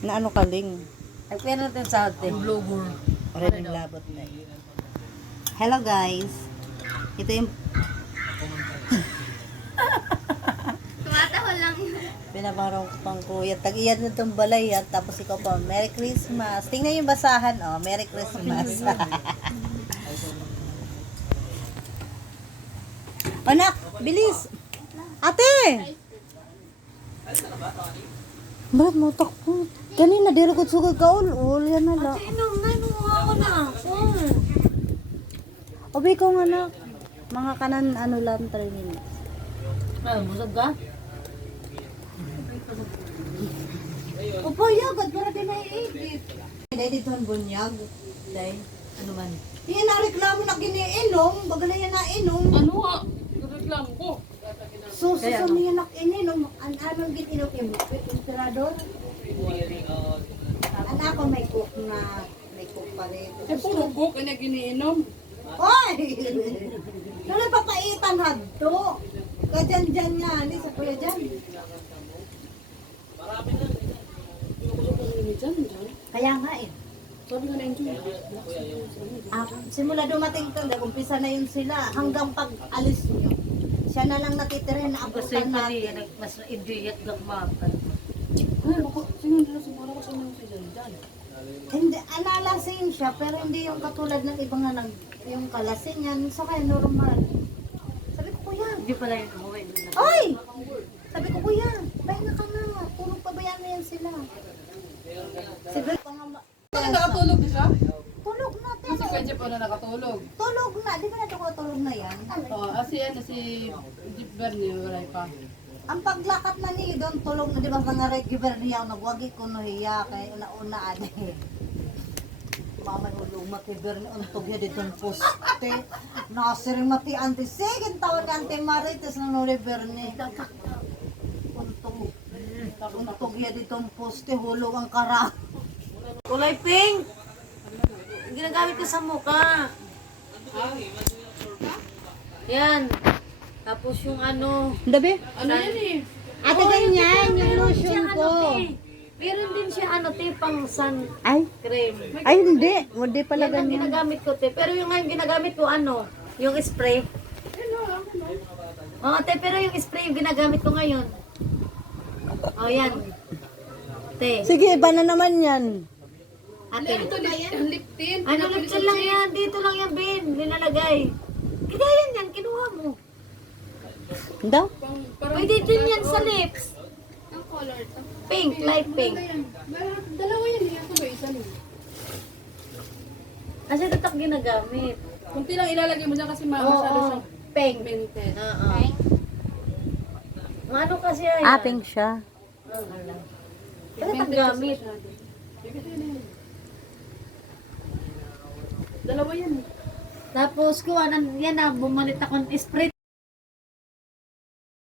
Na ano kaling. Ay, pero natin sa atin. Blogger. Maraming labot na Hello guys. Ito yung Tumatawa lang yun. pinabaraw ko pang kuya. Tag-iyan na itong balay at tapos ikaw pa. Merry Christmas. Tingnan yung basahan. Oh, Merry Christmas. Anak, bilis. Ate! Ba't mo takpo? Kanina, dirikot sugod ka ul. Yan na lang. Inom na, ako na ako. Obi ko nga na. Mga kanan, ano lang, 3 minutes. Ay, busog ka? O payagad, para di naiigit. Dahil dito ang bunyag. Dahil, Ano man? yan na reklamo na giniinom. Baga na yan na inom. Ano ah? Reklamo ko. So, sa mga nak ininom, anong gininom yung emperador? Anak ko may cook pa rin. Eh, puro cook na giniinom. Oy! Ano papaitan hadto? Kadyan-dyan nga, ni sa kuya dyan. Kaya nga eh. Sabi nga na-enjoy. Simula dumating ka, umpisa na yun sila. Hanggang pag alis nyo. Siya na lang natitira na Gusto abutan yung pali, natin. mas enjoy at gagmakan. Ay, bako, sinunod siguro ko sa mga si Jan. Hindi, alalasing siya, pero hindi yung katulad ng ibang nga yung kalasing yan. So kaya normal. Sabi ko, kuya, Hindi pala yung umuwi. oy! Sabi ko, kuya, pahinga ka na. Tulog pa ba yan na yan sila? Siguro pa nga, Ano nakatulog na siya? tulog na, Si tulog. Kaya pa na nakatulog. Tulog na, di ba natulog na yan? Oh, si Jeep Bernie, wala pa. Ang paglakat na niyo doon, tulog na, di ba nga regular niya, nagwagi ko no hiya, kaya una-una ade. Mamay hulong matiber ni untog ya dito ng poste. Nasiring mati ante, second taon ni ante Marites ng Noriber ni. Untog ya dito ng poste, hulog ang kara. Kulay pink! Ginagamit ko sa mukha. Yan. Tapos yung ano. Dabi? Ano yan eh? Ate ganyan, yung Meron lotion siya, ko. Meron din siya ano, te, pang sun Ay, cream. ay hindi. Hindi pala Yan ang ganyan. ginagamit ko, te. Pero yung ngayon ginagamit ko, ano, yung spray. Oo, te, pero yung spray yung ginagamit ko ngayon. Oh, yan. Te, Sige, iba na naman yan. atin. Ito lip tint. Ano, lipton lang yan. Dito lang yan, bin. Nilalagay. Kaya yan, kinuha mo. Daw? Pwede din yan sa lips. Ang color to. Pink, light pink. Dalawa yan eh. Ako ba isa lang? Kasi tatak ginagamit. Kunti lang ilalagay mo dyan kasi Oo, masyado siyang pink. pigmented. Oo. Ano kasi yan? Pink siya. Pero gamit. Dalawa yan eh. Tapos kuha yan na, bumalik ako ng spray.